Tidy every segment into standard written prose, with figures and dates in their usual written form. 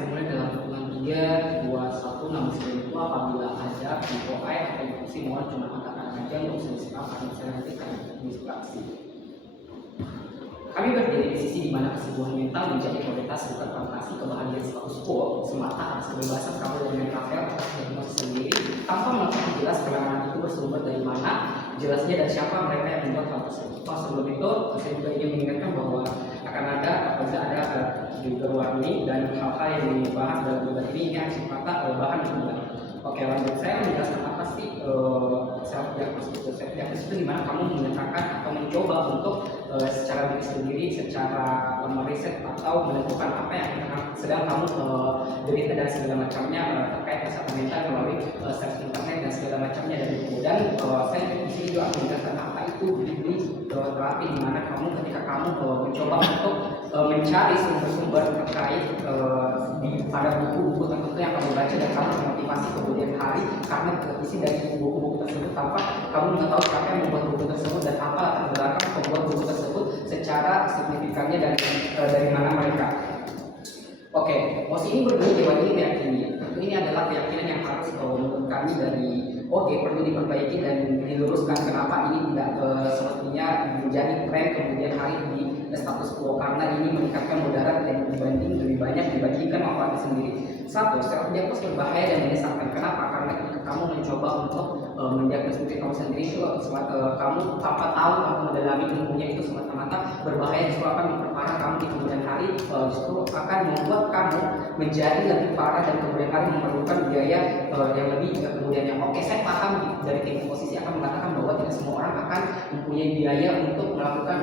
saya mulai dalam hitungan 3, 2, 1. Namun sebelum itu apabila ada info atau instruksi mohon cuma katakan aja untuk bisa diserap karena saya nanti akan distraksi. Kami berdiri di sisi di mana kesembuhan mental menjadi prioritas bukan fantasi kebahagiaan status quo semata atas kebebasan kamu dan mental health atas diagnosis sendiri tanpa melakukan jelas keterangan itu bersumber dari mana, jelasnya dan siapa mereka yang membuat hal tersebut. Sebelum itu saya juga ingin mengingatkan bahwa akan ada apabila ada juga warning dan hal-hal yang dibahas dalam debat ini yang sifatnya bahan debat. Oke, lanjut. Saya menjelaskan apa sih self diagnosis itu. Self diagnosis itu dimana kamu menyatakan atau mencoba untuk secara diri sendiri, secara meriset atau menentukan apa yang sedang kamu derita dan segala macamnya terkait kesehatan mental melalui search internet dan segala macamnya. Dan kemudian saya di sini juga menjelaskan apa itu diri terapi, di mana kamu ketika kamu mencoba untuk mencari sumber-sumber terkait pada buku-buku tertentu yang kamu baca dan kamu memotivasi kemudian hari karena isi dari buku-buku tersebut tanpa kamu mengetahui siapa yang membuat buku tersebut dan apa latar belakang pembuat buku tersebut secara signifikannya dan dari mana mereka. Oke, posisi ini berbeda dewan ini meyakini. Tentu ini adalah keyakinan yang harus menurut kami dari perlu diperbaiki dan diluruskan kenapa ini tidak semestinya menjadi tren kemudian hari di status quo, karena ini meningkatkan mudarat yang lebih banyak dibandingkan manfaatnya sendiri. Satu, self diagnosis berbahaya dan menyesatkan. Kenapa? Karena ketika kamu mencoba untuk mendiagnosis diri kamu sendiri itu kamu tanpa tahu kamu mendalami ilmunya itu semata-mata berbahaya, justru akan memperparah kamu di kemudian hari, justru akan membuat kamu menjadi lebih parah dan kemudian hari memerlukan biaya yang lebih kemudian yang saya paham dari tim posisi akan mengatakan bahwa tidak semua orang akan mempunyai biaya untuk melakukan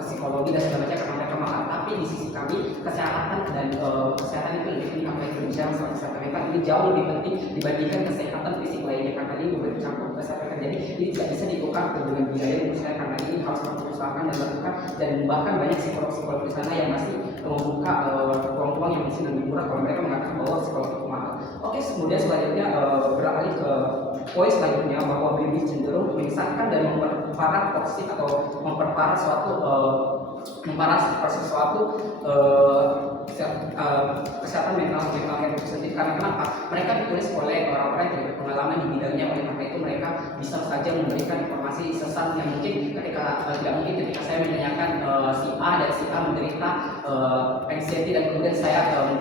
psikologi dan segala macam karena mereka mahal. Tapi di sisi kami kesehatan dan kesehatan itu lebih penting. Apa yang berbicara soal kesehatan mental ini jauh lebih penting dibandingkan kesehatan fisik lainnya, karena ini bercampur kesehatan. Jadi ini tidak bisa ditukar dengan biaya menurut saya, karena ini harus diusahakan dan dilakukan, dan bahkan banyak psikolog-psikolog di sana yang masih membuka ruang-ruang yang masih lebih murah kalau mereka mengatakan bahwa psikolog itu mahal. Oke, kemudian selanjutnya beralih ke poin selanjutnya bahwa bimbing cenderung menyesatkan dan memperparah toksik atau memperparah sesuatu kesehatan mental yang sendiri. Karena kenapa? Mereka ditulis oleh orang-orang yang tidak berpengalaman di bidangnya, oleh karena itu mereka bisa saja memberikan informasi sesat yang mungkin ketika saya menanyakan si A dan si A menderita anxiety dan kemudian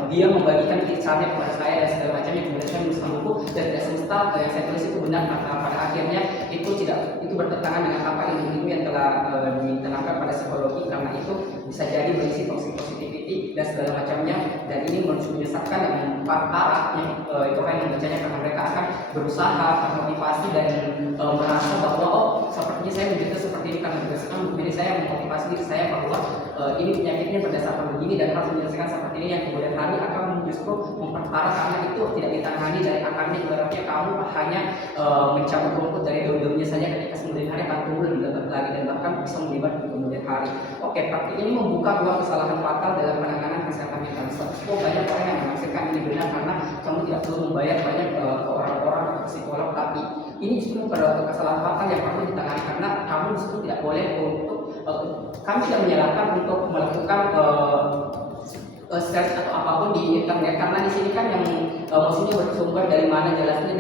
dia membagikan kisahnya kepada saya dan segala macamnya, kemudian saya menuliskan buku dan tidak semesta yang saya tulis itu benar, karena pada akhirnya itu bertentangan dengan apa ilmu yang telah ditanamkan pada psikologi, karena itu bisa jadi berisi toxic positivity dan segala macamnya, dan ini menyesatkan dan memperparah itu kan yang membacanya, karena mereka akan berusaha termotivasi dan merasa bahwa sepertinya saya menjadi seperti ini karena berdasarkan buku ini saya memotivasi diri saya bahwa ini penyakitnya berdasarkan begini dan harus menyelesaikan seperti ini, yang kemudian hari akan justru memperparah karena itu tidak ditangani dari akarnya. Ibaratnya kamu hanya mencabut rumput dari daun-daunnya saja, ketika kemudian hari akan tumbuh lebih lebat lagi dan bahkan bisa menyebar di kemudian hari. Oke, praktik ini membuka ruang kesalahan fatal dalam penanganan kesehatan mental. Banyak orang yang menafsirkan ini benar karena kamu tidak perlu membayar banyak ke orang-orang psikolog, tapi ini justru kesalahan fatal yang perlu ditangani, karena kamu justru tidak boleh untuk kami tidak menyalahkan untuk melakukan search atau apapun di internet, karena di sini kan yang maksudnya bersumber dari mana jelasnya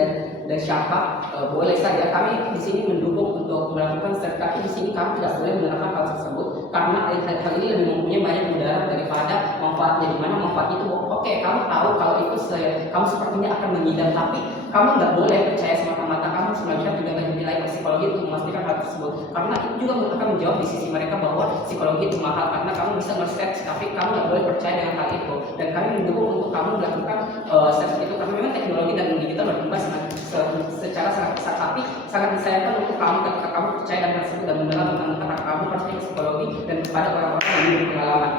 dan siapa boleh saja. Kami di sini mendukung untuk melakukan search, tapi di sini kami tidak boleh menerapkan hal tersebut karena hal ini lebih mempunyai banyak mudarat daripada manfaatnya. Di mana manfaat itu kamu tahu kalau itu kamu sepertinya akan mengidam, tapi kamu nggak boleh percaya semata-mata. Kamu sebenarnya juga menilai psikologi untuk memastikan hal tersebut, karena itu juga akan menjawab di sisi mereka bahwa psikologi itu mahal, karena kamu bisa nge-search tapi kamu nggak boleh percaya dengan hal itu. Dan kami mendukung untuk kamu melakukan search itu, karena memang teknologi dan digital berkembang secara sangat pesat, tapi sangat disayangkan untuk kamu ketika kamu percaya dengan hal tersebut dan mendalam tentang kata kamu percaya psikologi dan kepada orang-orang yang berpengalaman.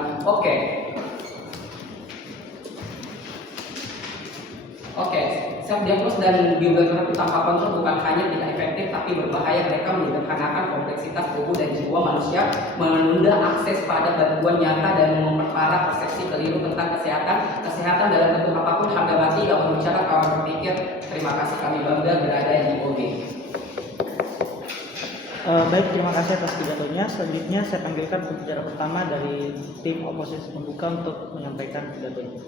Self diagnosis dan bioterapi tanpa kontrol bukan hanya tidak efektif tapi berbahaya. Mereka menyederhanakan kompleksitas tubuh dan jiwa manusia, menunda akses pada bantuan nyata dan memperparah persepsi keliru tentang kesehatan dalam bentuk apapun. Harga mati kalau berbicara kawan berpikir. Terima kasih, kami bangga berada di OG. Baik, terima kasih atas pidatonya. Selanjutnya saya panggilkan pembicara pertama dari tim oposisi pembuka untuk menyampaikan pidatonya.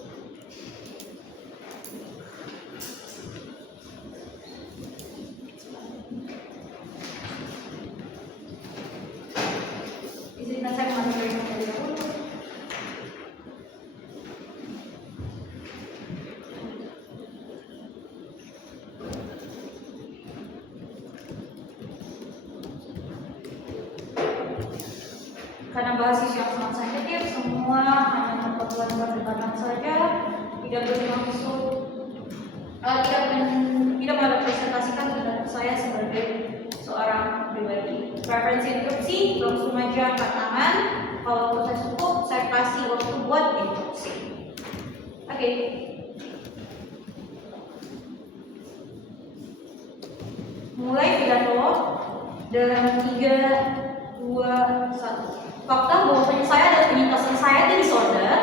Karena bahas isu yang sangat sensitif, semua hanya memperkuat perdebatan saja, tidak bermaksud tidak merepresentasikan pendapat saya sebagai seorang pribadi. Preferensi interupsi, langsung aja angkat tangan. Kalau proses cukup, saya kasih waktu buat interupsi. Oke. Mulai pidato dalam 3, 2, 1. Fakta bahwasanya saya dan penyintasan saya itu disorder.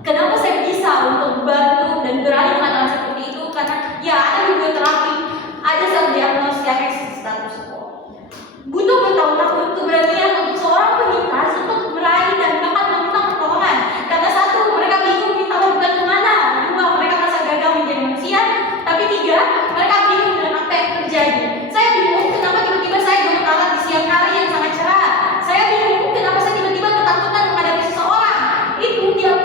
Kenapa saya bisa untuk bantu dan berani mengatakan seperti itu? Karena ya ada biblioterapi, ada self diagnosis yang eksis status quo. Butuh bertahun-tahun keberanian untuk seorang penyintas untuk berani dan bahkan meminta pertolongan. Karena satu, mereka bingung minta bantuan kemana. Dua, mereka merasa gagal menjadi manusia. Tapi tiga, mereka bingung dengan apa yang terjadi. Saya bingung kenapa tiba-tiba saya gemeteran di siang hari yang sangat cerah. Saya bingung kenapa saya tiba-tiba ketakutan menghadapi seseorang. Itu tidak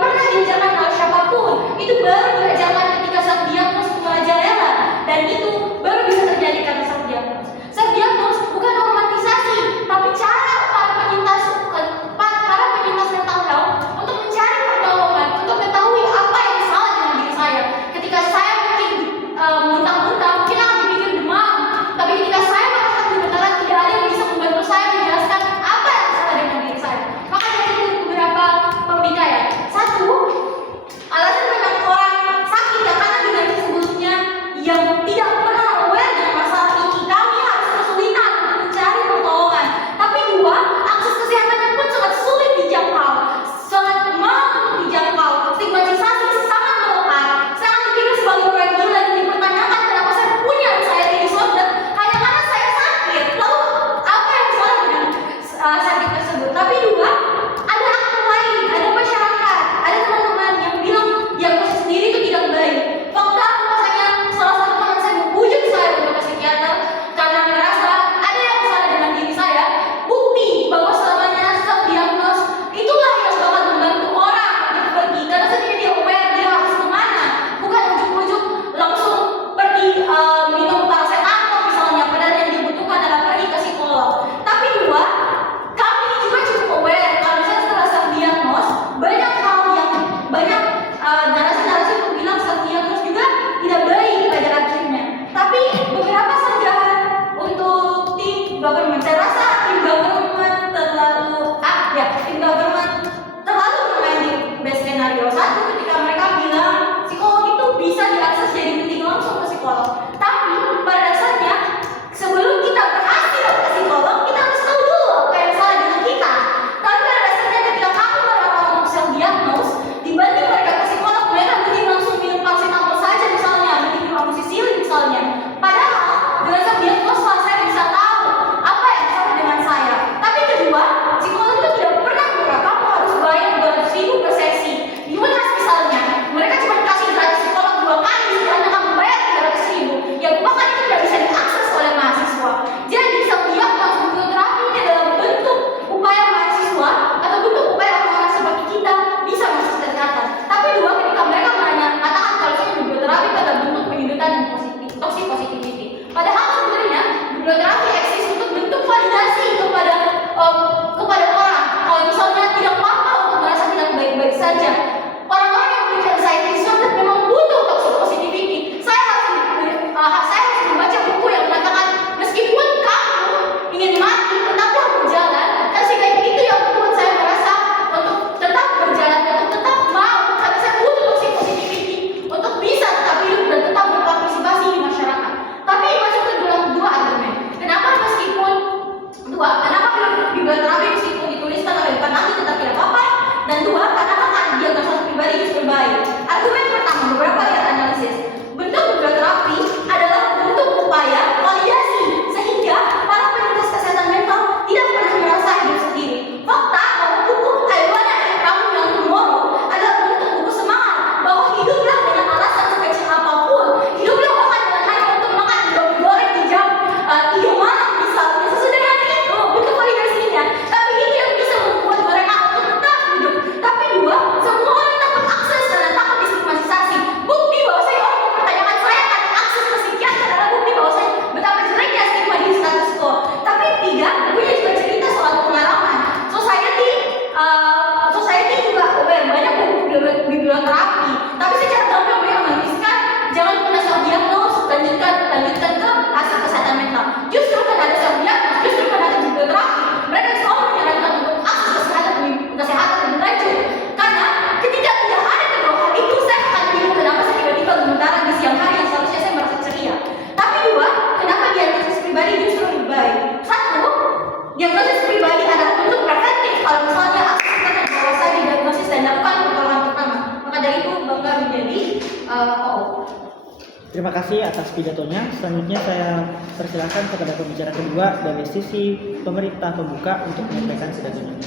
terapi. Tapi secara gamblang beliau menuliskan jangan pernah self diagnose, lanjutkan ke hasil kesehatan mental. Justru kan ada self diagnose, justru kan ada biblioterapi. Mereka selalu menyarankan untuk akses kesehatan lebih lanjut. Karena ketika tidak ada kedua hal itu, saya akan bingung kenapa saya tiba-tiba gemeteran di siang hari yang seharusnya saya merasa ceria. Tapi dua, kenapa diagnosis pribadi justru lebih baik? Satu, diagnosis pribadi adalah bentuk preventif kalau misalnya akses internet bahwa saya didiagnosis dan lakukan pertolongan pertama. Maka dari itu bangga menjadi Terima kasih atas pidatonya. Selanjutnya saya persilakan kepada pembicara kedua dari sisi pemerintah pembuka untuk menyampaikan pidatonya.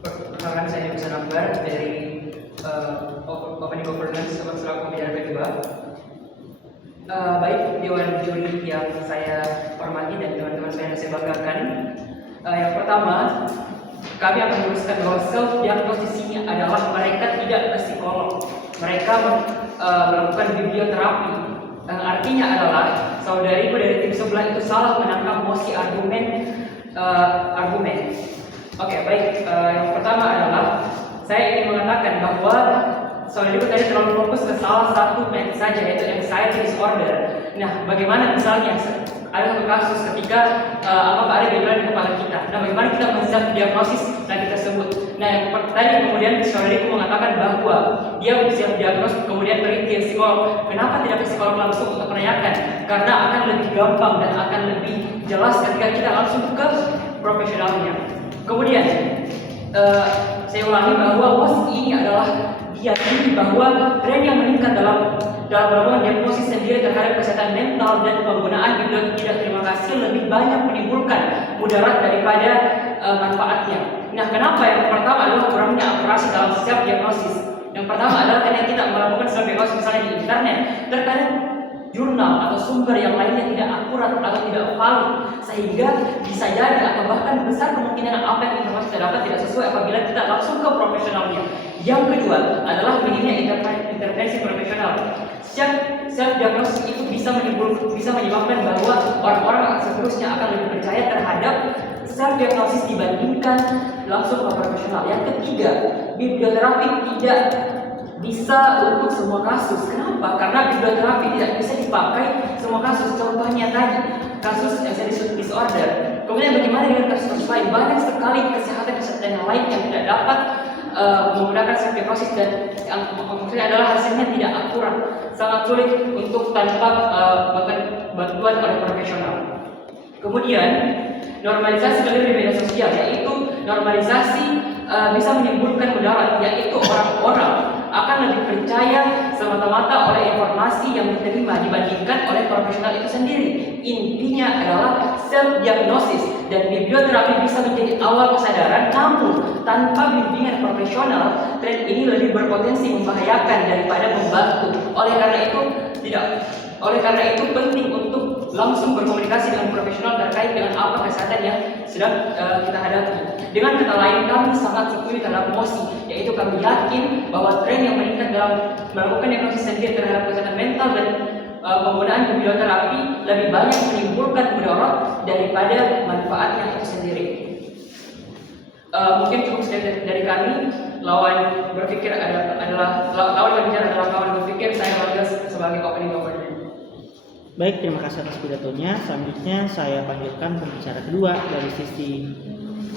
Perkenalkan, saya bisa Akbar dari Company Governance selaku pembicara kedua. Baik dewan juri yang saya hormati dan teman-teman saya yang saya banggakan. Yang pertama, kami akan menuliskan bahwa self diagnosis ini adalah mereka tidak ke psikolog, mereka melakukan biblioterapi. Artinya adalah saudariku dari tim sebelah itu salah menangkap mosi argumen. Oke, baik. Yang pertama adalah saya ingin mengatakan bahwa saudariku tadi terlalu fokus ke salah satu match saja, yaitu anxiety disorder. Nah, bagaimana misalnya ada satu kasus ketika ada gejala di kepala kita. Nah, bagaimana kita mendiagnosis tadi tersebut? Nah, tadi kemudian saudariku mengatakan bahwa dia bisa diagnos kemudian pergi ke psikolog. Kenapa tidak ke psikolog langsung untuk menanyakan? Karena akan lebih gampang dan akan lebih jelas ketika kita langsung ke profesionalnya. Kemudian saya ulangi bahwa WOS ini adalah diyakini bahwa tren yang meningkat dalam melakukan diagnosis sendiri terhadap kesehatan mental dan penggunaan biblioterapi tidak terima kasih lebih banyak menimbulkan mudarat daripada manfaatnya. Nah, kenapa? Yang pertama adalah kurangnya akurasi dalam self diagnosis. Yang pertama adalah karena kita melakukan self diagnosis misalnya di internet, terkadang jurnal atau sumber yang lainnya tidak akurat atau tidak valid, sehingga bisa jadi atau bahkan besar kemungkinan apa yang informasi kita dapat tidak sesuai apabila kita langsung ke profesionalnya. Yang kedua adalah minimnya intervensi profesional. Self diagnosis itu bisa menyebabkan bahwa orang-orang seterusnya akan lebih percaya terhadap self diagnosis dibandingkan langsung ke profesional. Yang ketiga, biblioterapi tidak bisa untuk semua kasus. Kenapa? Karena biblioterapi tidak bisa dipakai semua kasus. Contohnya tadi, kasus anxiety disorder. Kemudian bagaimana dengan kasus lain? Banyak sekali kesehatan yang lain yang tidak dapat menggunakan self diagnosis dan yang maksudnya adalah hasilnya tidak akurat. Sangat sulit untuk tanpa bantuan oleh profesional. Kemudian normalisasi melalui media sosial, yaitu normalisasi bisa menimbulkan mudarat, yaitu orang-orang akan lebih percaya semata-mata oleh informasi yang diterima dibandingkan oleh profesional itu sendiri. Intinya adalah self diagnosis dan biblioterapi bisa menjadi awal kesadaran, namun tanpa bimbingan profesional, tren ini lebih berpotensi membahayakan daripada membantu. Oleh karena itu penting untuk langsung berkomunikasi dengan profesional terkait dengan apa kesehatan yang sedang kita hadapi. Dengan kata lain, kami sangat setuju terhadap mosi, yaitu kami yakin bahwa tren yang meningkat dalam melakukan diagnosis sendiri terhadap kesehatan mental dan penggunaan biblioterapi lebih banyak menimbulkan mudarat daripada manfaatnya itu sendiri. Mungkin cukup sekian dari kami. Lawan berbicara adalah kawan berpikir. Saya panggil sebagai opening government. Baik, terima kasih atas pidatonya. Selanjutnya saya panggilkan pembicara kedua dari sisi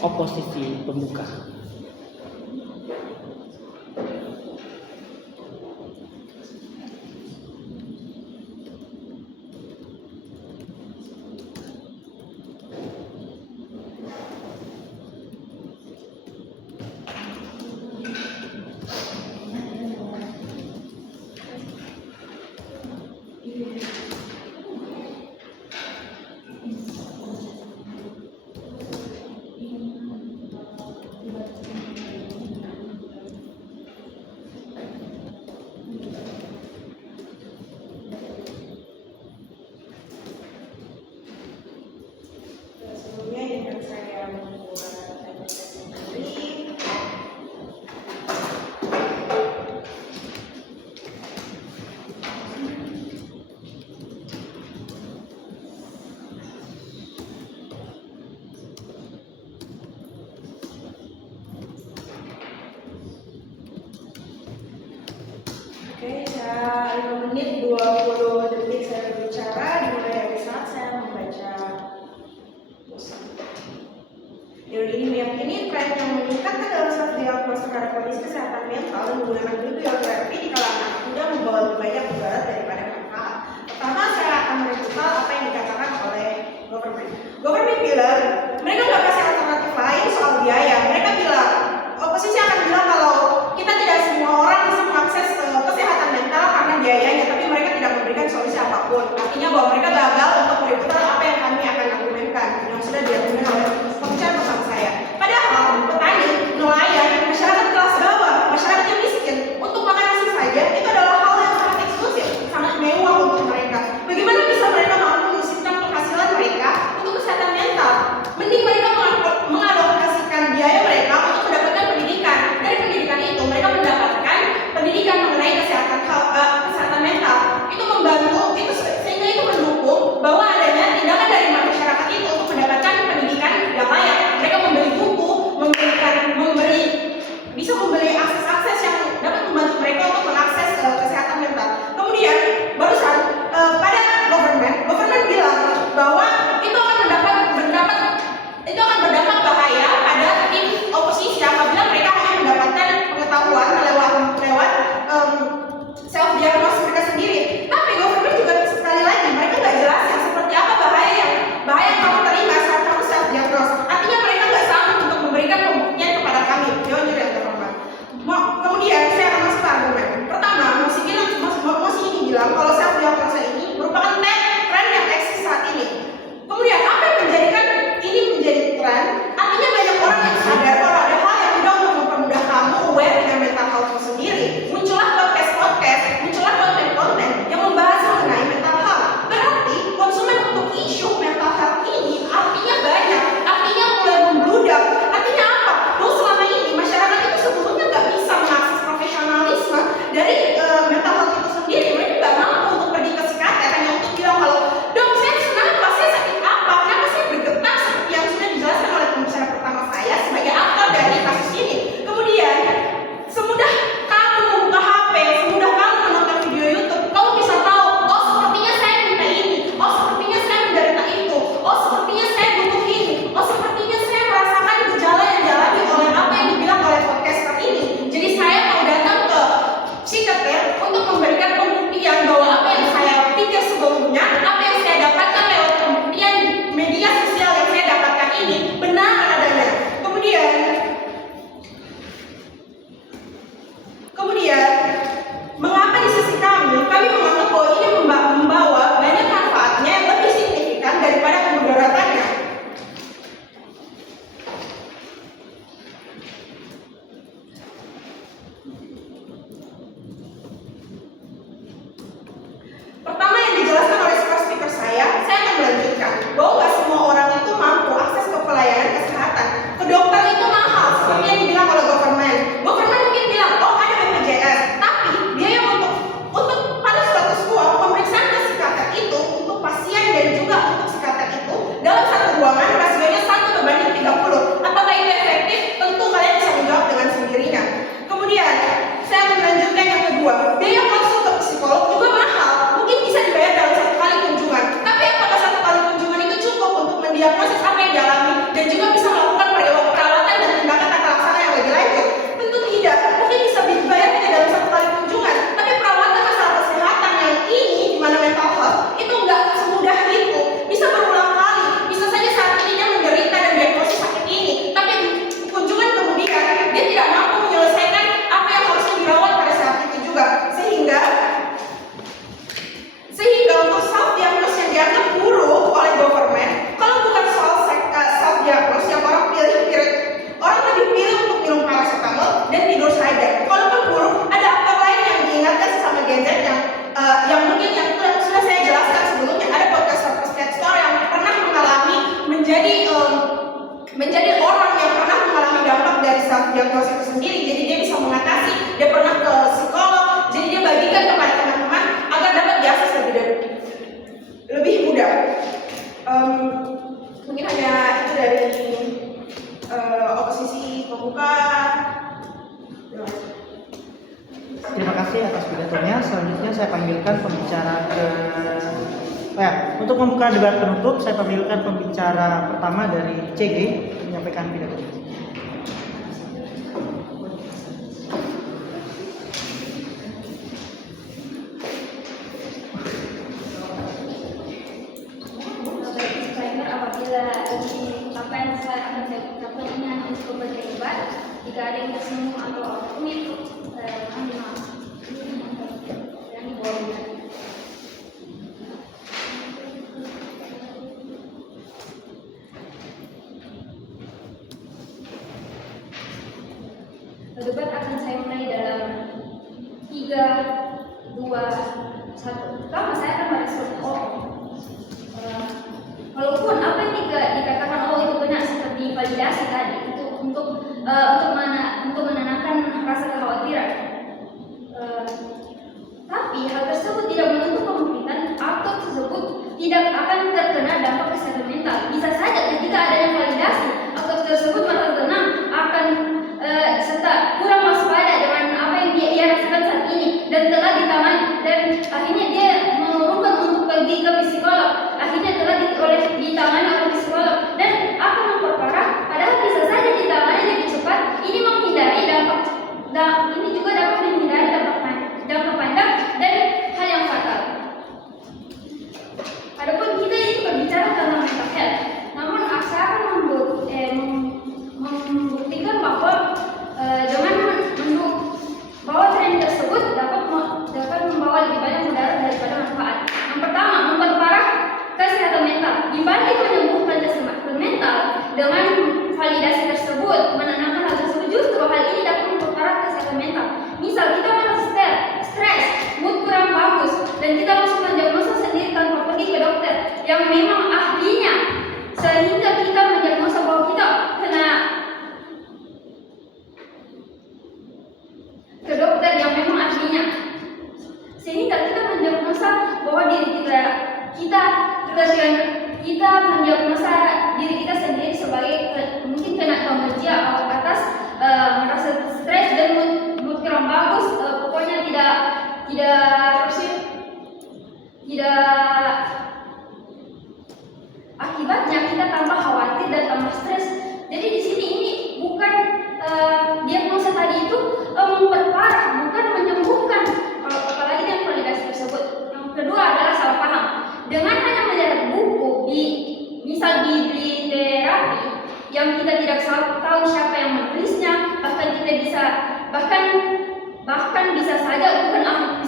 oposisi pembuka. 5 menit 20 detik saya berbicara, dimulai dari saat saya membaca puisi. Teori ini meyakini tren yang meningkatkan dalam self diagnosis terhadap kondisi kesehatan mental dan menggunakan biblioterapi di kalangan anak muda membawa lebih banyak mudarat daripada manfaat. Pertama, saya akan menyebutkan apa yang dikatakan oleh government. Government bilang mereka nggak kasih alternatif lain soal biaya. Mereka bilang, oposisi akan bilang kalau kita tidak semua orang bisa mengakses kesehatan mental karena biayanya, tapi mereka tidak memberikan solusi apapun. Artinya bahwa mereka gagal untuk meribukan apa yang kami akan argumenkan yang sudah diargumen oleh pembicara bersama saya. Padahal petani, nelayan, masyarakat kelas bawah, masyarakat yang miskin untuk makan nasi saja itu adalah hal yang sangat eksklusif, sangat mewah untuk mereka. Bagaimana bisa mereka mampu menyisipkan penghasilan mereka untuk kesehatan mental? Mending mereka mengalokasikan biaya mereka untuk mendapatkan pendidikan. Dari pendidikan itu mereka mendapatkan pendidikan mengenai kesehatan mental. Itu membantu, itu sehingga itu mendukung bahwa adanya tindakan dari masyarakat itu untuk mendapatkan pendidikan yang layak. Mereka membeli buku, bisa membeli akses-akses yang dapat membantu mereka untuk mengakses kesehatan mental. Kemudian barusan pada government bilang bahwa itu akan berdampak bahaya pada tim oposisi apabila mereka hanya mendapatkan pengetahuan lewat self diagnosis mereka sendiri. Tapi government juga sekali lagi mereka nggak jelaskan seperti apa bahaya yang kamu terima saat kamu self diagnosis. Artinya mereka nggak sanggup untuk memberikan pembuktian kepada kami. Jauh dari yang terhormat. Kemudian saya akan masuk ke argumen. Pertama, Mosi ini bilang kalau self diagnosis ini merupakan tren yang eksis saat ini. Kemudian apa yang menjadikan ini menjadi tren? Artinya banyak orang yang sadar kalau ada hal yang mudah untuk mempermudah kamu aware dengan mental health sendiri. Muncullah podcast, muncullah konten-konten yang membahas mengenai mental health. Berarti konsumen untuk isu mental health ini artinya banyak, artinya mulai membludak. Artinya apa? Bahwa selama ini masyarakat itu sebetulnya nggak bisa mengakses profesionalisme dari mental health itu sendiri. Mereka nggak mampu untuk pergi ke psikiater hanya untuk bilang kalau dok saya kenapa, saya sakit apa, kenapa saya bergetar seperti yang sudah dijelaskan oleh pembicara pertama saya sebagai aktor dari kasus ini. Kemudian semudah kamu membuka HP, semudah kamu menonton video YouTube, kamu bisa tahu, oh sepertinya saya minta ini, oh sepertinya saya menderita itu, oh sepertinya saya butuh ini, oh sepertinya saya merasakan gejala yang dialami oleh apa yang dibilang oleh podcaster ini. Jadi saya mau datang ke psikiater untuk memberikan pembuktian bahwa apa yang saya pikir sebelumnya, apa yang saya dapatkan lewat pembuktian media sosial yang saya dapatkan ini benar adanya. Kemudian mengapa di sisi kami menganggap bahwa ini membawa banyak manfaatnya yang lebih signifikan daripada kemudaratannya. Pertama yang dijelaskan oleh speaker saya akan melanjutkan bahwa nggak semua orang itu mampu akses ke pelayanan kesehatan. Ke dokter itu mahal, seperti yang dibilang oleh government. Government mungkin bilang, oh ada BPJS, tapi biaya untuk pada status quo pemeriksaan ke psikiater itu untuk pasien dan juga untuk psikiater itu dalam satu ruangan rasionya 1:30. Apakah itu efektif? Tentu kalian bisa menjawab dengan sendirinya. Kemudian saya akan melanjutkan yang kedua, biaya konsul ke psikolog juga mahal. Mungkin bisa dibayar dalam satu kali kunjungan. Tapi apakah satu kali kunjungan itu cukup untuk mendiagnosis apa yang dialami dan juga bisa melakukan perawatan dan tindakan tata laksana yang lebih lanjut? Tentu tidak. Mungkin bisa dibayar hanya dalam satu kali kunjungan. Tapi perawatan masalah kesehatan yang ini, di mana mental health, itu nggak semudah itu. Bisa berulang kali. Bisa saja saat ini dia menderita dan diagnosis sakit ini. Tapi kunjungan kemudian dia tidak mampu menyelesaikan apa yang harusnya dirawat pada saat itu juga. Sehingga untuk self diagnosis yang dianggap buruk oleh government, kalau bukan soal self diagnosis yang orang lebih pilih untuk minum paracetamol dan tidur saja. Kalaupun buruk, ada faktor lain yang diingatkan sesama Gen Z yang mungkin yang sudah saya jelaskan sebelumnya. Ada podcaster yang pernah mengalami menjadi orang yang pernah mengalami dampak dari self diagnosis itu sendiri. Jadi dia bisa mengatasi, dia pernah ke psikolog, jadi dia bagikan kepada teman-teman agar dapat diakses lebih mudah. Mungkin hanya itu dari oposisi pembuka. Terima kasih. kasih atas pidatonya. Selanjutnya saya panggilkan pembicara untuk membuka debat penutup, saya panggilkan pembicara pertama dari CG menyampaikan pidatonya. Apabila ini apa yang saya akan saya ucapkan ini hanya untuk berdebat, jika ada yang tersinggung atau rumit, mohon maaf. Yang di bawahnya. Debat akan saya mulai dalam 3, 2, 1. Pertama saya akan merespon walaupun apa yang dikatakan itu benar seperti validasi tadi untuk menenangkan rasa kekhawatiran, tapi hal tersebut tidak menutup kemungkinan aktor tersebut tidak akan terkena dampak kesehatan mental. Bisa saja ketika adanya validasi, aktor tersebut malah tenang akan serta kurang waspada dengan apa yang ia rasakan saat ini dan telah ditangani, dan akhirnya dia mengurungkan untuk pergi ke psikolog. Akhirnya telah ditangani oleh psikolog dan akan memperparah, padahal bisa saja ditangani lebih cepat. Ini menghindari ini juga dapat menghindari dampak panjang dan hal yang fatal. Adapun kita ini berbicara tentang mental health, namun saya akan membuktikan bahwa dengan bahwa tren tersebut dapat membawa lebih banyak mudarat daripada manfaat. Yang pertama, memperparah kesehatan mental. Dibanding menyembuhkan kesehatan mental dengan validasi tersebut, menenangkan hal tersebut, justru hal ini dapat memperparah kesehatan mental. Misal kita merasa stres, mood kurang bagus, dan kita langsung mendiagnosa sendiri tanpa pergi ke dokter yang memang ahlinya, sehingga kita mendiagnosa bahwa kita kena ke dokter yang memang ahlinya, sehingga kita mendiagnosa bahwa kita mendiagnosa diri kita sendiri sebagai mungkin kena demensia atas merasa stres dan mood kurang bagus, pokoknya tidak akibatnya kita tambah khawatir dan tambah stres. Jadi di sini ini bukan diagnosa tadi itu memperparah, bukan menyembuhkan, apalagi dengan validasi tersebut. Yang kedua adalah salah paham. Dengan hanya melihat buku misal di terapi yang kita tidak tahu siapa yang menulisnya, bahkan bisa saja bukan ahli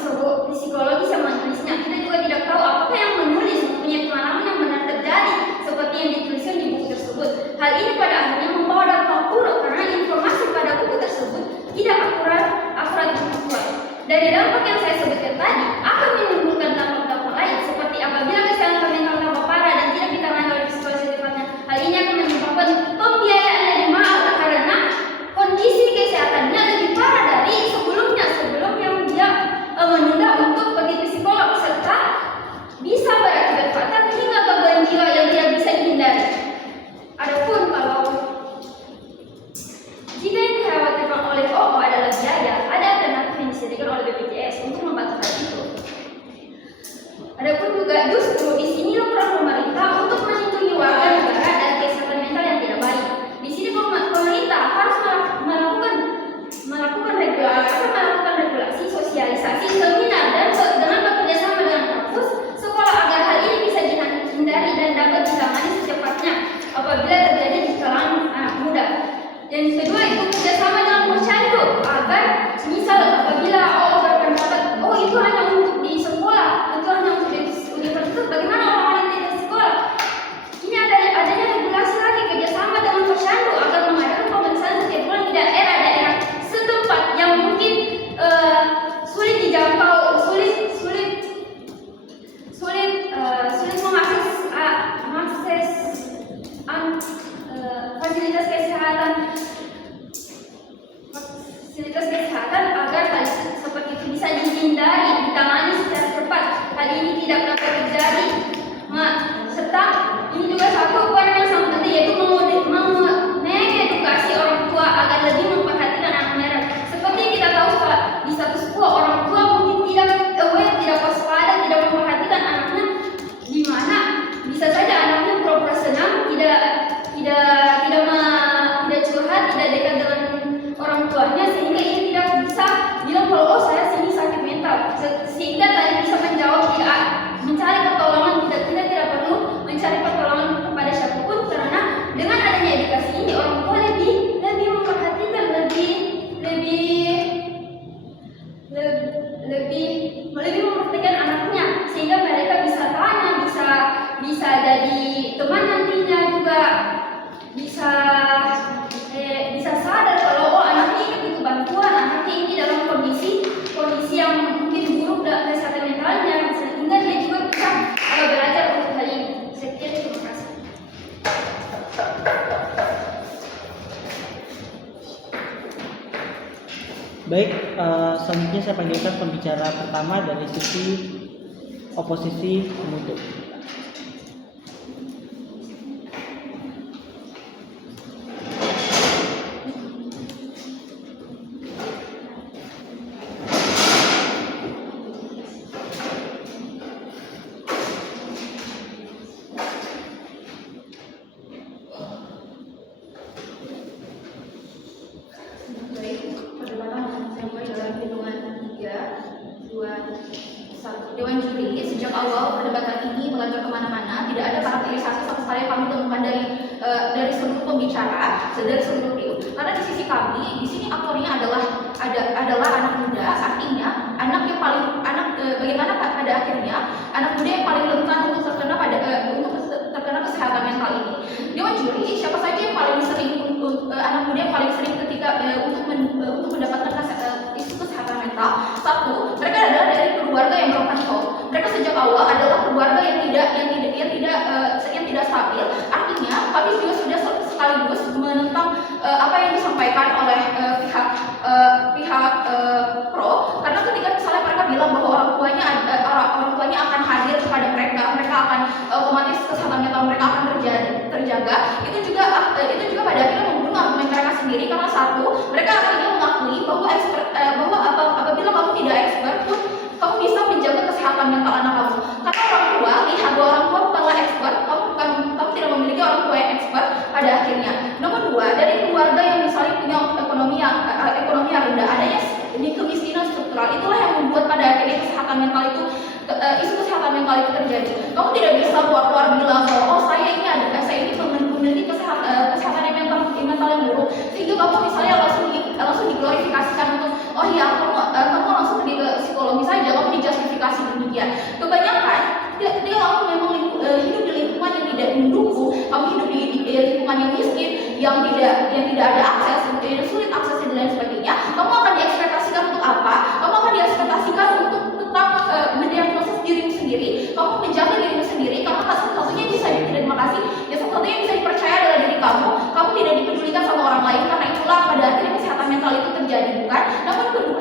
psikologi yang menulisnya. Kita juga tidak tahu apakah yang menulis mempunyai pengalaman yang benar terjadi seperti yang dituliskan di buku tersebut. Hal ini pada akhirnya membawa dampak buruk karena informasi pada buku tersebut tidak akurat sesuai. Dari dampak yang saya sebutkan tadi akan menimbulkan dampak-dampak lain seperti apabila kesehatan mental tambah parah dan tidak ditangani oleh psikolog secepatnya. Hal ini akan menyebabkan pembiayaan lebih mahal karena kondisi kesehatannya lebih parah dari sebelum yang dia menunda untuk pergi ke psikolog, serta bisa berakibat fatal hingga gangguan jiwa yang tidak bisa dihindari. Adapun kalau jika yang dikhawatirkan oleh OO adalah biaya, ada alternatif yang disediakan oleh BPJS untuk membantu hal itu. Adapun juga justru di sini peran pemerintah untuk melindungi warga negara dari kesehatan mental yang tidak baik. Di sini pemerintah harus melakukan regulasi, sosialisasi, seminar dan dengan bekerjasama dengan kampus, sekolah agar hal ini bisa dihindari dan dapat ditangani secepatnya apabila terjadi di kalangan anak muda. Yang kedua itu kerjasama dengan posyandu agar misal apabila berpendapat itu hanya untuk di sekolah, itu hanya untuk di universitas, bagaimana orang-orang yang di sekolah? Ini adanya regulasi lagi kerjasama dengan posyandu agar mengadakan pemeriksaan setiap bulan di daerah-daerah setempat yang mungkin sulit dijangkau, sulit mengakses fasilitas kesehatan agar hal seperti itu bisa dihindari, ditangani secara cepat. Hal ini tidak dapat terjadi. Serta ini juga satu peran yang sangat penting, yaitu mengedukasi orang tua agar lebih memperhatikan anak mereka. Seperti yang kita tahu di status quo, orang tua Baik, selanjutnya saya panggilkan pembicara pertama dari sisi oposisi penuntut. Baik, perdebatan akan dimulai dalam hitungan 3, 2, 1. Dewan juri, sejak awal perdebatan ini melangkah kemana-mana, tidak ada karakterisasi sama sekali yang kami temukan dari seluruh pembicara, dari seluruh trio. Karena di sisi kami, di sini aktornya adalah anak muda, artinya bagaimana pada akhirnya anak muda yang paling rentan untuk terkena kesehatan mental ini. Dewan juri, siapa saja yang paling sering anak muda yang paling sering ketika untuk mendapatkan isu kesehatan mental? Satu, mereka adalah dari keluarga yang broken home. Mereka sejak awal adalah keluarga yang tidak stabil. Artinya, kami juga sudah sekaligus menentang apa yang disampaikan oleh pihak pro. Karena ketika misalnya mereka bilang bahwa orang tuanya akan hadir kepada mereka akan otomatis kesehatan mental mereka akan terjaga. Itu juga pada akhirnya membunuh argumen mereka sendiri, karena satu, mereka akhirnya mengakui bahwa apabila kamu tidak expert pun kamu bisa menjaga kesehatan mental anak kamu. Karena orang tua lihat bahwa orang tua bukanlah expert, kamu tidak memiliki orang tua yang expert pada akhirnya. Nomor dua, dari keluarga yang misalnya punya ekonomi yang rendah, adanya di kemiskinan struktural, itulah yang membuat pada akhirnya kesehatan mental itu isu kesehatan mental itu terjadi. Kamu tidak bisa keluar bilang bahwa saya ini memiliki kesehatan mental yang buruk, sehingga kamu misalnya langsung diglorifikasikan untuk kamu langsung pergi ke psikologi saja, kamu dijustifikasi demikian. Kebanyakan ketika kamu memang hidup di lingkungan yang tidak mendukung, kamu hidup di lingkungan yang miskin, yang tidak ada akses, yang sulit akses dan lain sebagainya, kamu akan diekspektasikan untuk apa? Kamu akan diekspektasikan untuk tetap mendiagnosis dirimu sendiri, kamu menjaga dirimu sendiri, karena satu-satunya yang bisa satu-satunya yang bisa dipercaya adalah diri kamu tidak dipedulikan sama orang lain, karena itulah pada akhirnya kesehatan mental itu terjadi, bukan?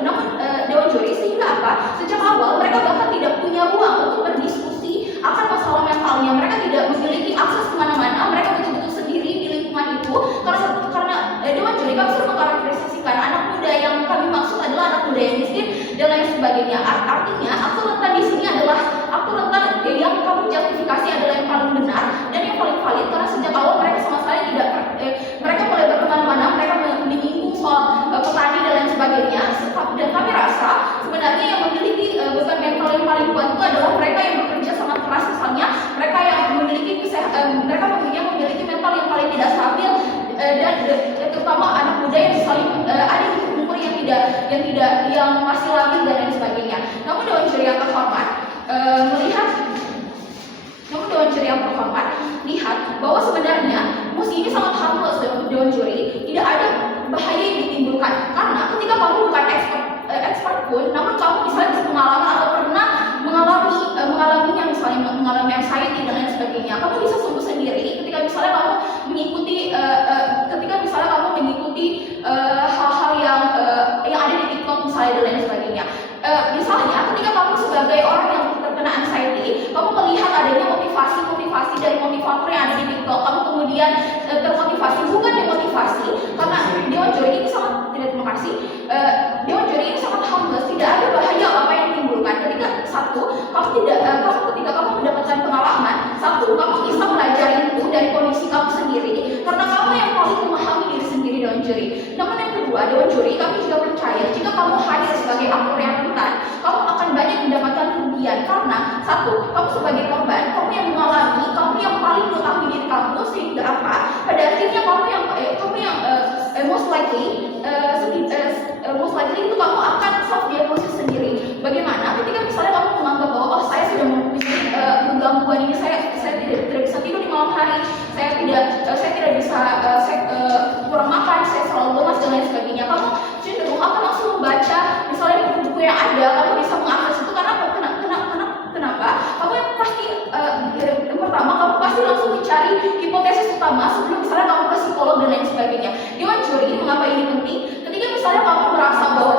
Namun dewan juri, sehingga apa? Sejak awal mereka bahkan tidak punya ruang untuk berdiskusi akan masalah mentalnya. Mereka tidak memiliki akses kemana-mana, mereka betul-betul sendiri di lingkungan itu, karena dewan juri kami sudah mengkarakterisasikan anak muda yang kami maksud adalah anak muda yang miskin dan lain sebagainya. Artinya aktor rentan di sini adalah aktor rentan yang kamu justifikasi adalah yang paling benar dan yang paling valid, karena sejak awal mereka sama sekali mereka mulai kemana-mana, mereka menyinggung soal petani dan lain sebagainya. Dan kami rasa sebenarnya yang memiliki beban mental yang paling kuat itu adalah mereka yang bekerja sangat keras, misalnya mereka yang memiliki mental yang paling tidak stabil, dan terutama anak muda yang saling ada di umur yang masih labil dan lain sebagainya. Namun dewan juri yang terhormat lihat bahwa sebenarnya musik ini sangat harmless. Dewan juri, tidak ada bahaya yang ditimbulkan, karena ketika kamu bukan expert pun, namun kamu misalnya bisa mengalami atau pernah mengalaminya, misalnya mengalami anxiety dan lain sebagainya, kamu bisa sembuh sendiri ketika misalnya kamu mengikuti hal-hal yang ada di TikTok misalnya dan lain sebagainya. Misalnya ketika kamu sebagai orang yang terkena anxiety, kamu melihat adanya motivasi dari motivator yang ada di TikTok, kamu kemudian termotivasi, bukan demotivasi, karena dewan juri ini dewan juri ini sangat harmless, tidak ada bahaya apa yang ditimbulkan. Ketika kamu mendapatkan pengalaman, kamu bisa belajar itu dari kondisi kamu sendiri, karena kamu yang paling memahami diri sendiri, dewan juri. Namun yang kedua, dewan juri, kami juga percaya jika kamu hadir sebagai aktor yang rentan, kamu akan banyak mendapatkan kerugian, karena kamu sebagai korban, kamu yang mengalami, kamu yang paling mengetahui diri kamu, sehingga apa? Pada akhirnya kamu yang most likely itu kamu akan self diagnosis sendiri. Bagaimana ketika misalnya kamu menganggap bahwa saya sudah mempunyai gangguan ini, saya tidak bisa tidur di malam hari, saya tidak bisa kurang makan, saya selalu lemas dan lain sebagainya, kamu cenderung akan langsung membaca misalnya buku-buku yang ada, kamu bisa mengakses itu. Karena kenapa? Kamu yang pasti yang pertama, kamu pasti langsung mencari hipotesis utama sebelum misalnya kamu ke psikolog dan lain sebagainya. Dewan juri, mengapa ini penting? Ketika misalnya kamu merasa bahwa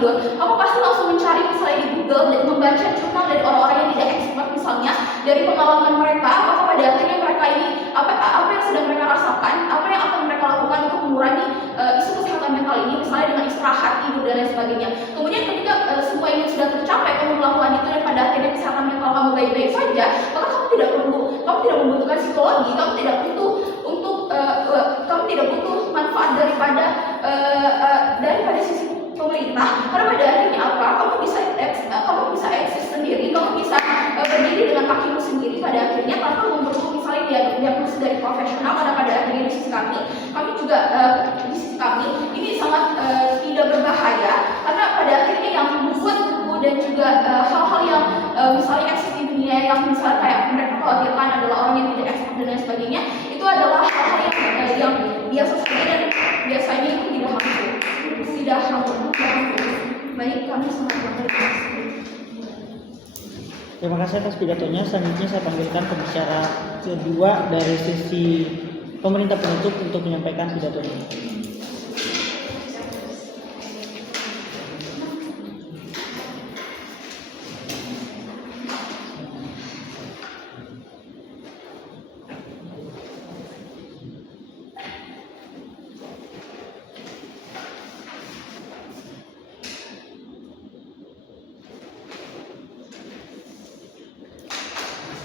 tidur, kamu pasti langsung mencari misalnya di Google dan membaca jurnal dari orang-orang yang tidak expert misalnya dari pengalaman mereka, apakah pada akhirnya mereka ini apa yang sedang mereka rasakan, apa yang akan mereka lakukan untuk mengurangi isu kesehatan mental ini, misalnya dengan istirahat, tidur dan lain sebagainya. Kemudian ketika semua ini sudah tercapai, kamu melakukan itu dan pada akhirnya kesehatan mental kamu baik-baik saja, maka kamu tidak membutuhkan psikologi, kamu tidak butuh kamu tidak butuh manfaat daripada sisi pemerintah, karena pada akhirnya apa? Kamu bisa eksis sendiri, kamu bisa berdiri dengan kakimu sendiri pada akhirnya tanpa memerlukan misalnya diagnosis dari profesional. Karena pada akhirnya di sisi kami juga di sisi kami ini sangat tidak berbahaya, karena pada akhirnya yang membuat buku dan juga hal-hal yang misalnya eksis di dunia yang misalnya kayak mereka khawatirkan adalah orang yang tidak eksis dan lain sebagainya, itu adalah hal-hal yang biasa saja dan biasanya itu tidak harmful. Baik, kami sangat berterima kasih. Terima kasih atas pidatonya. Selanjutnya saya panggilkan pembicara kedua dari sisi pemerintah penutup untuk menyampaikan pidatonya.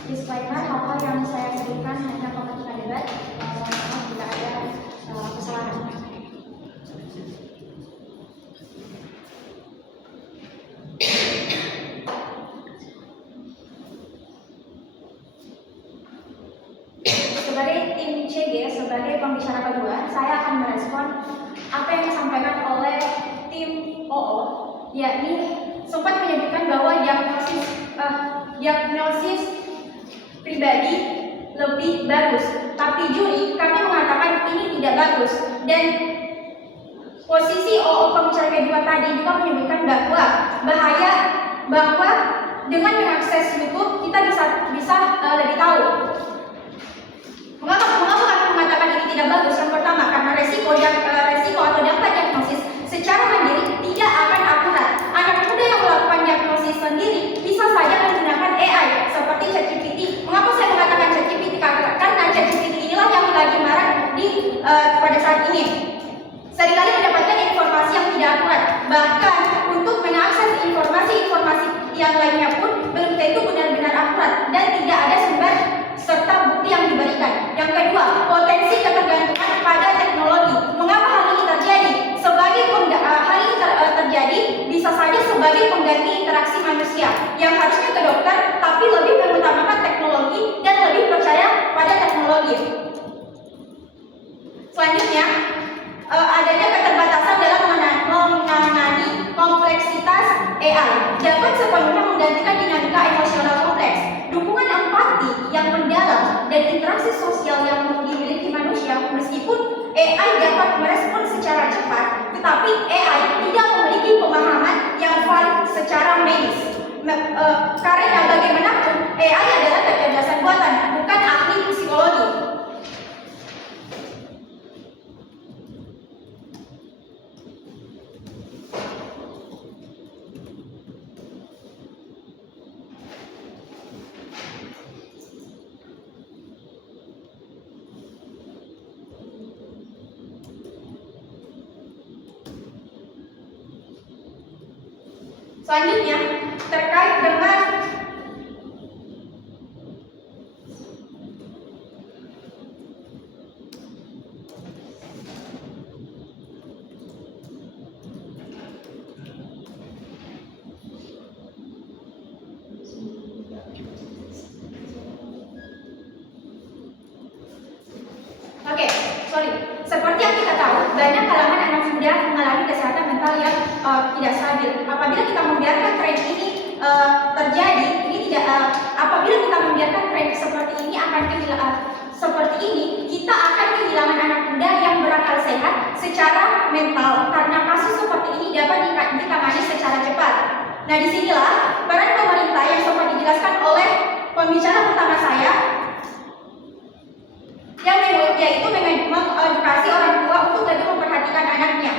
Disclaimer, hal-hal yang saya sebutkan hanya pembentukan debat, tidak ada kesalahan. Sebagai tim CG, sebagai pembicara kedua, saya akan merespon apa yang disampaikan oleh tim OO, yakni sempat menyebutkan bahwa diagnosis pribadi lebih bagus, tapi juri kami mengatakan ini tidak bagus. Dan posisi OO pembicara kedua tadi juga menyebutkan bahwa dengan mengakses YouTube kita bisa lebih tahu. Mengapa kami mengatakan ini tidak bagus? Yang pertama, karena resiko atau dampak diagnosis secara mandiri tidak akan akurat. Anak muda yang melakukan diagnosis sendiri bisa saja menggunakan AI seperti ChatGPT. Mengapa saya mengatakan ChatGPT? Karena ChatGPT inilah yang lagi marak pada saat ini. Seringkali mendapatkan informasi yang tidak akurat. Bahkan untuk mengakses informasi yang lainnya pun belum tentu benar-benar akurat dan tidak ada sumber serta bukti yang diberikan. Yang kedua, potensi ketergantungan pada teknologi. Mengapa hal ini terjadi? Hal ini terjadi bisa saja sebagai pengganti interaksi manusia yang harusnya ke dokter, tapi lebih mengutamakan teknologi dan lebih percaya pada teknologi. Selanjutnya, adanya keterbatasan dalam menangani kompleksitas AI dapat sepenuhnya menggantikan dinamika emosional kompleks. Dukungan empati yang mendalam dan interaksi sosial yang dimiliki manusia, meskipun AI dapat merespon secara cepat, tetapi AI tidak memiliki pemahaman yang valid secara medis. Karena bagaimanapun AI adalah kecerdasan buatan, bukan ahli psikologi. Selanjutnya, terkait dengan seperti yang kita tahu, banyak kalangan anak muda mengalami kesehatan mental yang tidak stabil. Apabila kita membiarkan tren ini terjadi, apabila kita membiarkan tren seperti ini kita akan kehilangan anak muda yang berakal sehat secara mental, karena kasus seperti ini dapat ditangani secara cepat. Nah, disinilah peran pemerintah yang sempat dijelaskan oleh pembicara pertama saya, yaitu mengedukasi orang tua untuk lebih memperhatikan anaknya.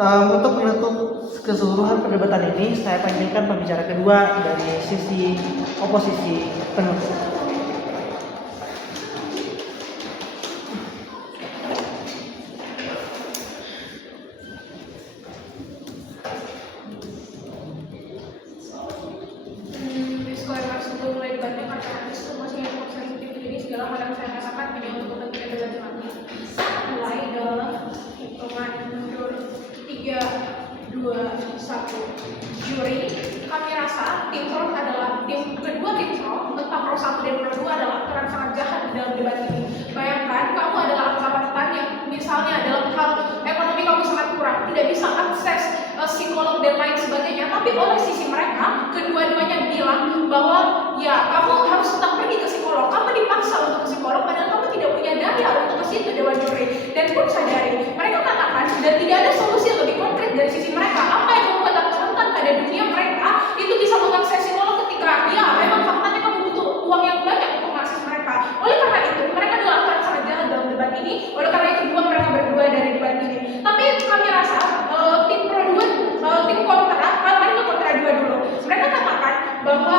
Untuk menutup keseluruhan perdebatan ini, saya panggilkan pembicara kedua dari sisi oposisi penuntut. Disclaimer sebelum mulai debatnya karena itu masih cukup sensitif, jadi segala hal yang saya katakan hanya untuk kepentingan debat nanti. Mulai dalam hitungan mundur 3, 2, 1. Juri, kami rasa tim Pro adalah kedua tim Pro, entah Pro 1 dan Pro 2 adalah peran sangat jahat di dalam debat ini. Bayangkan kamu adalah angkatan yang misalnya dalam hal ekonomi kamu sangat kurang, tidak bisa akses psikolog dan lain sebagainya, tapi oleh sisi mereka kedua-duanya bilang bahwa ya kamu harus tetap pergi ke psikolog, kamu dipaksa untuk ke psikolog padahal kamu tidak punya daya untuk ke situ dewan juri. Dan pun sadari mereka katakan dan tidak ada solusi yang lebih konkret dari sisi mereka. Apa yang membuat aku rentan pada dunia mereka itu bisa mengakses psikolog ketika ya memang faktanya kamu butuh uang yang banyak untuk mengakses mereka. Oleh karena itu mereka adalah akan sangat jahat dalam debat ini. Oleh karena itu mereka berdua dari debat ini. Tapi kami rasa tim Pro 2, tim kontra, mari ke kontra 2 dulu. Mereka katakan bahwa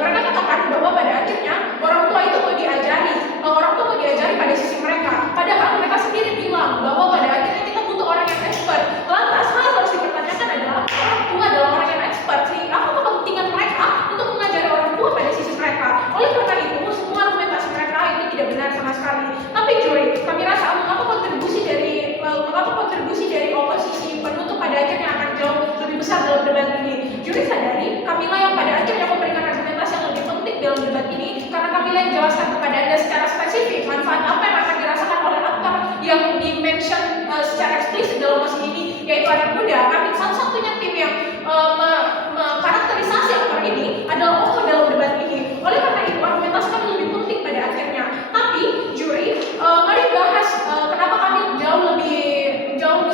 mereka katakan bahwa pada akhirnya orang tua itu mau diajari pada sisi mereka. Padahal mereka sendiri bilang bahwa pada akhirnya kita butuh orang yang expert. Lantas hal yang harus dipertanyakan adalah orang tua adalah orang yang expert. Sehingga apa kepentingan mereka untuk mengajari orang tua pada sisi mereka? Oleh karena itu semua argumentasi mereka itu tidak benar sama sekali. Tapi juri, kami rasa mengapa kontribusi dari oposisi penutup pada akhirnya akan jauh lebih besar dalam debat ini. Juri sadari, kamilah yang pada akhirnya memberikan argumentasi yang lebih penting dalam debat ini karena kamilah yang jelaskan kepada Anda secara spesifik manfaat apa yang akan dirasakan oleh aktor yang di-mention secara eksplisit dalam mosi ini, yaitu anak muda. Kami satu-satunya tim yang mengkarakterisasi aktor ini adalah OVO dalam debat ini. Oleh karena itu argumentasi kami lebih penting pada akhirnya. Tapi juri, mari bahas kenapa kami jauh lebih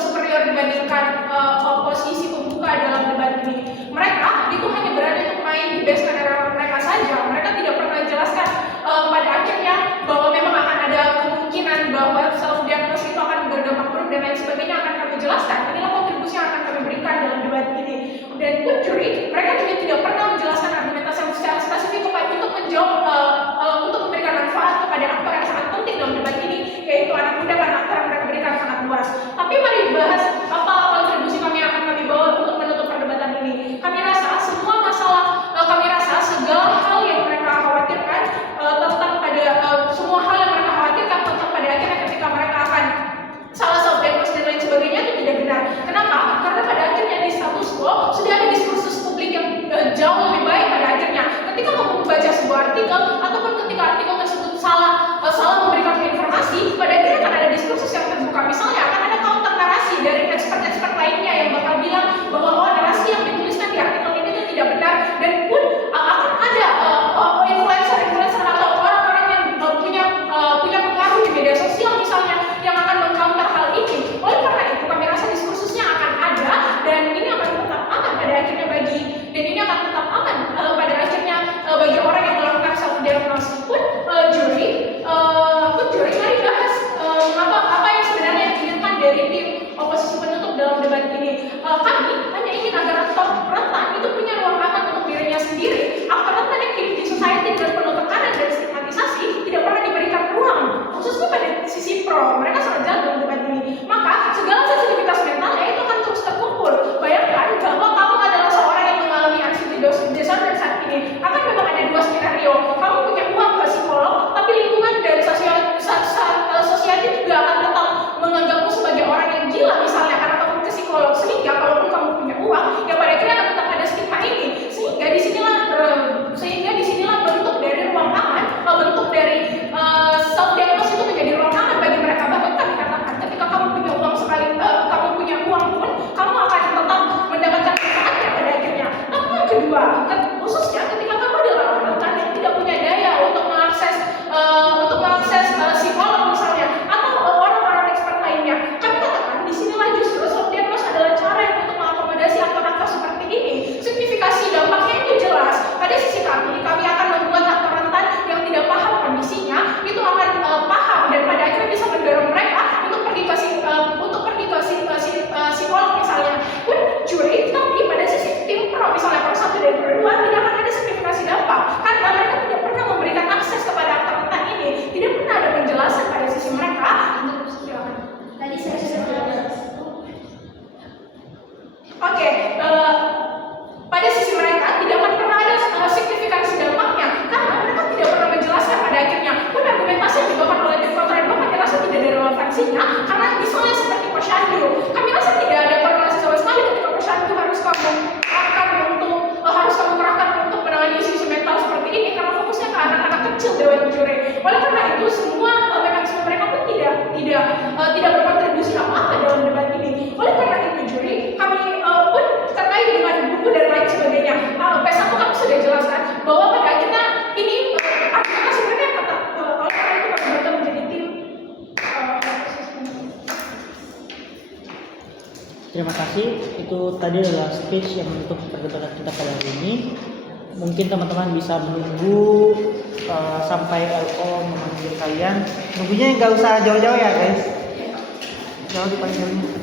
superior dibandingkan oposisi pembuka dalam debat ini. Mereka itu hanya berani untuk main di base skenario mereka saja. Mereka tidak pernah jelaskan pada akhirnya bahwa memang akan ada kemungkinan bahwa self diagnosis itu akan berdampak buruk dan lain sebagainya akan kami jelaskan. Inilah kontribusi yang akan kami berikan dalam debat ini. Dan pun juri, mereka juga tidak pernah menjelaskan itu tadi adalah speech yang menutup perdebatan kita pada hari ini. Mungkin teman-teman bisa menunggu sampai LO memanggil kalian. Nunggunya nggak usah jauh-jauh ya guys. Jangan dipanggilnya.